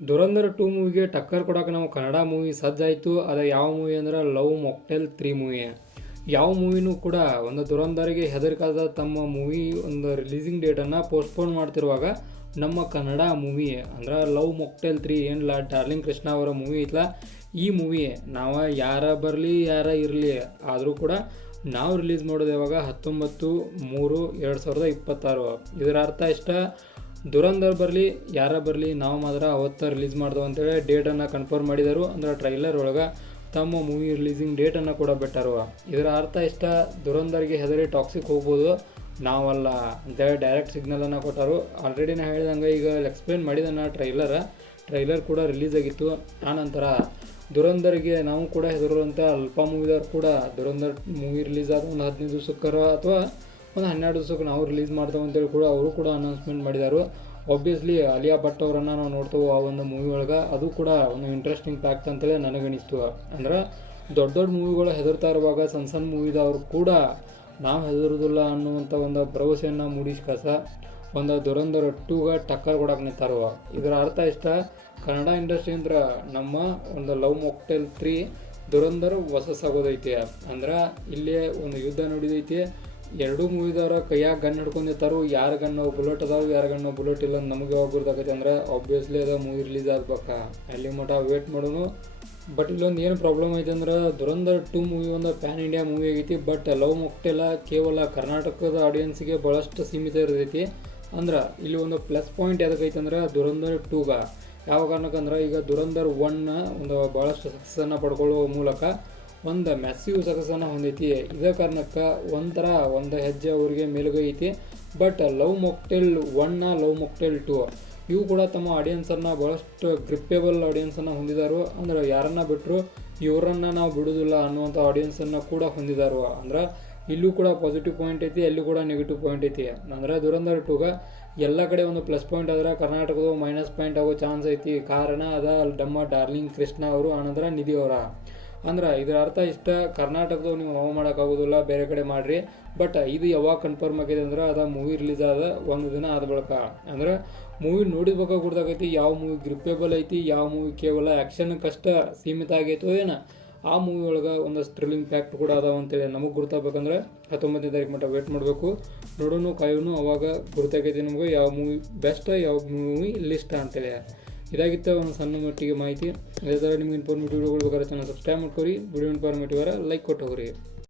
ಧುರಂಧರ್ 2 ಮೂವಿಗೆ ಟಕ್ಕರ್ ಕೊಡೋಕೆ ನಾವು ಕನ್ನಡ ಮೂವಿ ಸಜ್ಜಾಯಿತು. ಅದು ಯಾವ ಮೂವಿ ಅಂದ್ರೆ ಲವ್ ಮೊಕ್ಟೇಲ್ 3 ಮೂವಿ. ಯಾವ ಮೂವಿನೂ ಕೂಡ ಒಂದು ಧುರಂಧರ್ಗೆ ಹೆದರಿಕಾದ ತಮ್ಮ ಮೂವಿ ಒಂದು ರಿಲೀಸಿಂಗ್ ಡೇಟನ್ನು ಪೋಸ್ಟ್ಪೋನ್ ಮಾಡ್ತಿರುವಾಗ ನಮ್ಮ ಕನ್ನಡ ಮೂವಿ ಅಂದ್ರೆ ಲವ್ ಮೊಕ್ಟೇಲ್ 3 ಏನಿಲ್ಲ ಡಾರ್ಲಿಂಗ್ ಕೃಷ್ಣ ಅವರ ಮೂವಿ ಐತಲ್ಲ, ಈ ಮೂವಿ ನಾವು ಯಾರ ಬರಲಿ ಯಾರ ಇರಲಿ ಆದರೂ ಕೂಡ ನಾವು ರಿಲೀಸ್ ಮಾಡೋದು ಯಾವಾಗ 19/3/2026. ಇದರ ಅರ್ಥ ಇಷ್ಟ, ಧುರಂಧರ್ ಬರಲಿ ಯಾರ ಬರಲಿ ನಾವು ಮಾತ್ರ ಅವತ್ತು ರಿಲೀಸ್ ಮಾಡ್ದವು ಅಂತೇಳಿ ಡೇಟನ್ನು ಕನ್ಫರ್ಮ್ ಮಾಡಿದರು. ಅಂದ್ರೆ ಟ್ರೈಲರ್ ಒಳಗೆ ತಮ್ಮ ಮೂವಿ ರಿಲೀಸಿಂಗ್ ಡೇಟನ್ನು ಕೂಡ ಬಿಟ್ಟರು. ಇದರ ಅರ್ಥ ಇಷ್ಟ, ಧುರಂಧರ್ಗೆ ಹೆದರಿ ಟಾಕ್ಸಿಕ್ ಹೋಗ್ಬೋದು, ನಾವಲ್ಲ ಅಂತೇಳಿ ಡೈರೆಕ್ಟ್ ಸಿಗ್ನಲನ್ನು ಕೊಟ್ಟರು. ಆಲ್ರೆಡಿ ನಾನು ಹೇಳಿದಂಗೆ ಈಗ ಎಕ್ಸ್ಪ್ಲೇನ್ ಮಾಡಿದ ಟ್ರೈಲರ್ ಕೂಡ ರಿಲೀಸ್ ಆಗಿತ್ತು. ಆನಂತರ ಧುರಂಧರ್ಗೆ ನಾವು ಕೂಡ ಹೆದರುವಂಥ ಅಲ್ಪ ಮೂವಿದವ್ರು ಕೂಡ ಧುರಂಧರ್ ಮೂವಿ ರಿಲೀಸ್ ಆದ ಒಂದು 15 ದಿವಸಕ್ಕರ ಅಥವಾ ಒಂದು 12 ದಿವಸಕ್ಕೆ ನಾವು ರಿಲೀಸ್ ಮಾಡ್ತೇವೆ ಅಂತೇಳಿ ಕೂಡ ಅವರು ಕೂಡ ಅನೌನ್ಸ್ಮೆಂಟ್ ಮಾಡಿದರು. ಆಬ್ವಿಯಸ್ಲಿ ಅಲಿಯಾ ಭಟ್ ಅವರನ್ನು ನಾವು ನೋಡ್ತೇವೆ ಆ ಒಂದು ಮೂವಿ ಒಳಗೆ. ಅದು ಕೂಡ ಒಂದು ಇಂಟ್ರೆಸ್ಟಿಂಗ್ ಫ್ಯಾಕ್ಟ್ ಅಂತೇಳಿ ನನಗನಿಸ್ತು. ಅಂದ್ರೆ ದೊಡ್ಡ ದೊಡ್ಡ ಮೂವಿಗಳು ಹೆದರ್ತಾ ಇರುವಾಗ ಸಣ್ಣ ಮೂವಿದವರು ಕೂಡ ನಾವು ಹೆದರುವುದಿಲ್ಲ ಅನ್ನುವಂಥ ಒಂದು ಭರವಸೆಯನ್ನು ಮೂಡಿಸ್ಕಸ ಒಂದು ಧುರಂಧರ್ 2ಗೆ ಟಕ್ಕರ್ ಕೊಡಕ್ಕೆ ನಿಂತಾರುವ. ಇದರ ಅರ್ಥ ಇಷ್ಟ, ಕನ್ನಡ ಇಂಡಸ್ಟ್ರಿ ಅಂದ್ರೆ ನಮ್ಮ ಒಂದು ಲವ್ ಮೊಕ್ಟೇಲ್ 3 ಧುರಂಧರ್ ಹೊಸಸಾಗೋದೈತಿ. ಅಂದ್ರೆ ಇಲ್ಲೇ ಒಂದು ಯುದ್ಧ ನೋಡಿದೈತಿ. ಎರಡೂ ಮೂವಿದವ್ರ ಕೈಯಾಗ ಗನ್ ಹಿಡ್ಕೊಂಡಿರ್ತಾರು. ಯಾರ ಗನ್ನು ಬುಲೆಟ್ ಅದಾವೆ, ಯಾರ ಗನ್ನು ಬುಲೆಟ್ ಇಲ್ಲ ನಮಗೆ ಯಾವಾಗ ಗುರ್ತಾಗೈತೆ ಅಂದ್ರೆ ಆಬ್ವಿಯಸ್ಲಿ ಅದು ಮೂವಿ ರಿಲೀಸ್ ಆಗ್ಬೇಕಾ, ಅಲ್ಲಿ ಮಟ್ಟ ವೇಟ್ ಮಾಡೋನು. ಬಟ್ ಇಲ್ಲೊಂದು ಏನು ಪ್ರಾಬ್ಲಮ್ ಐತೆ ಅಂದ್ರೆ ಧುರಂಧರ್ 2 ಮೂವಿ ಒಂದು ಪ್ಯಾನ್ ಇಂಡಿಯಾ ಮೂವಿ ಆಗೈತಿ. ಬಟ್ ಲವ್ ಮೊಕ್ಟೇಲ ಕೇವಲ ಕರ್ನಾಟಕದ ಆಡಿಯನ್ಸ್ಗೆ ಭಾಳಷ್ಟು ಸೀಮಿತ ಇರ್ತೈತಿ. ಅಂದ್ರೆ ಇಲ್ಲಿ ಒಂದು ಪ್ಲಸ್ ಪಾಯಿಂಟ್ ಯಾವುದಕ್ಕೈತೆ ಅಂದ್ರೆ ಧುರಂಧರ್ 2ಗೆ ಯಾವ ಕಾರಣಕ್ಕಂದ್ರೆ ಈಗ ಧುರಂಧರ್ 1 ಒಂದು ಭಾಳಷ್ಟು ಸಕ್ಸಸ್ಸನ್ನು ಪಡ್ಕೊಳ್ಳುವ ಮೂಲಕ ಒಂದು ಮ್ಯಾಸಿವ್ ಸಕ್ಸಸ್ಸನ್ನು ಹೊಂದೈತಿ. ಇದೇ ಕಾರಣಕ್ಕೆ ಒಂಥರ ಒಂದು ಹೆಜ್ಜೆ ಅವ್ರಿಗೆ ಮೇಲುಗೈ ಐತಿ. But love mocktail 1 love mocktail 2 ಇವು ಕೂಡ ತಮ್ಮ ಆಡಿಯನ್ಸನ್ನು ಭಾಳಷ್ಟು ಗ್ರಿಪ್ಪೇಬಲ್ ಆಡಿಯನ್ಸನ್ನು ಹೊಂದಿದಾರು. ಅಂದ್ರೆ ಯಾರನ್ನ ಬಿಟ್ಟರು ಇವರನ್ನು ನಾವು ಬಿಡೋದಿಲ್ಲ ಅನ್ನುವಂಥ ಆಡಿಯನ್ಸನ್ನು ಕೂಡ ಹೊಂದಿದಾರು. ಅಂದ್ರೆ ಇಲ್ಲೂ ಕೂಡ ಪಾಸಿಟಿವ್ ಪಾಯಿಂಟ್ ಐತಿ, ಎಲ್ಲೂ ಕೂಡ ನೆಗೆಟಿವ್ ಪಾಯಿಂಟ್ ಐತಿ. ಅಂದರೆ ಧುರಂಧರ್ 2ಗೆ ಎಲ್ಲ ಕಡೆ ಒಂದು ಪ್ಲಸ್ ಪಾಯಿಂಟ್ ಆದ್ರೆ ಕರ್ನಾಟಕದ ಮೈನಸ್ ಪಾಯಿಂಟ್ ಆಗೋ ಚಾನ್ಸ್ ಐತಿ. ಕಾರಣ ಅದ ನಮ್ಮ ಡಾರ್ಲಿಂಗ್ ಕೃಷ್ಣ ಅವರು ಆನಂತರ ನಿಧಿ ಅವರ. ಅಂದ್ರೆ ಇದರ ಅರ್ಥ ಇಷ್ಟ, ಕರ್ನಾಟಕದವು ನೀವು ನಾವು ಮಾಡೋಕ್ಕಾಗೋದಿಲ್ಲ, ಬೇರೆ ಕಡೆ ಮಾಡಿರಿ. ಬಟ್ ಇದು ಯಾವಾಗ ಕನ್ಫರ್ಮ್ ಆಗಿದೆ ಅಂದ್ರೆ ಅದು ಮೂವಿ ರಿಲೀಸ್ ಆದ ಒಂದು ದಿನ ಆದ ಬಳಿಕ. ಅಂದ್ರೆ ಮೂವಿ ನೋಡಿದ ಗೊತ್ತಾಗೈತಿ ಯಾವ ಮೂವಿ ಗ್ರಿಪ್ಪೇಬಲ್ ಐತಿ, ಯಾವ ಮೂವಿ ಕೇವಲ ಆ್ಯಕ್ಷನ್ಕಷ್ಟ ಸೀಮಿತ ಆಗೈತೋ ಏನೋ. ಆ ಮೂವಿ ಒಳಗೆ ಒಂದು ಥ್ರಿಲ್ಲಿಂಗ್ ಫ್ಯಾಕ್ಟ್ ಕೂಡ ಅದಾವ ಅಂತೇಳಿ ನಮಗೆ ಗುರ್ತಾಗಬೇಕಂದ್ರೆ 19ನೇ ತಾರೀಕು ಮಟ್ಟ ವೇಟ್ ಮಾಡಬೇಕು. ನೋಡೋನು ಕಾಯೋನು, ಅವಾಗ ಗುರ್ತಾಗೈತಿ ನಮಗೆ ಯಾವ ಮೂವಿ ಬೆಸ್ಟ್, ಯಾವ ಮೂವಿ ಲಿಸ್ಟ್ ಅಂತೇಳಿ. ಇದಾಗಿತ್ತು ಒಂದು ಸಣ್ಣ ಮಟ್ಟಿಗೆ ಮಾಹಿತಿ. ಅದೇ ಥರ ನಿಮ್ಗೆ ಇನ್ಫಾರ್ಮೇಟಿವ್ ವಿಡಿಯೋಗಳು ಬೇಕಾದ್ರೆ ಚಾನಲ್ ಸಬ್ಸ್ಕ್ರೈಬ್ ಮಾಡ್ಕೊರಿ. ವಿಡಿಯೋ ಇನ್ಫಾರ್ಮೇಟಿವ್ ಲೈಕ್ ಕೊಟ್ಟು ಹೋಗ್ರಿ.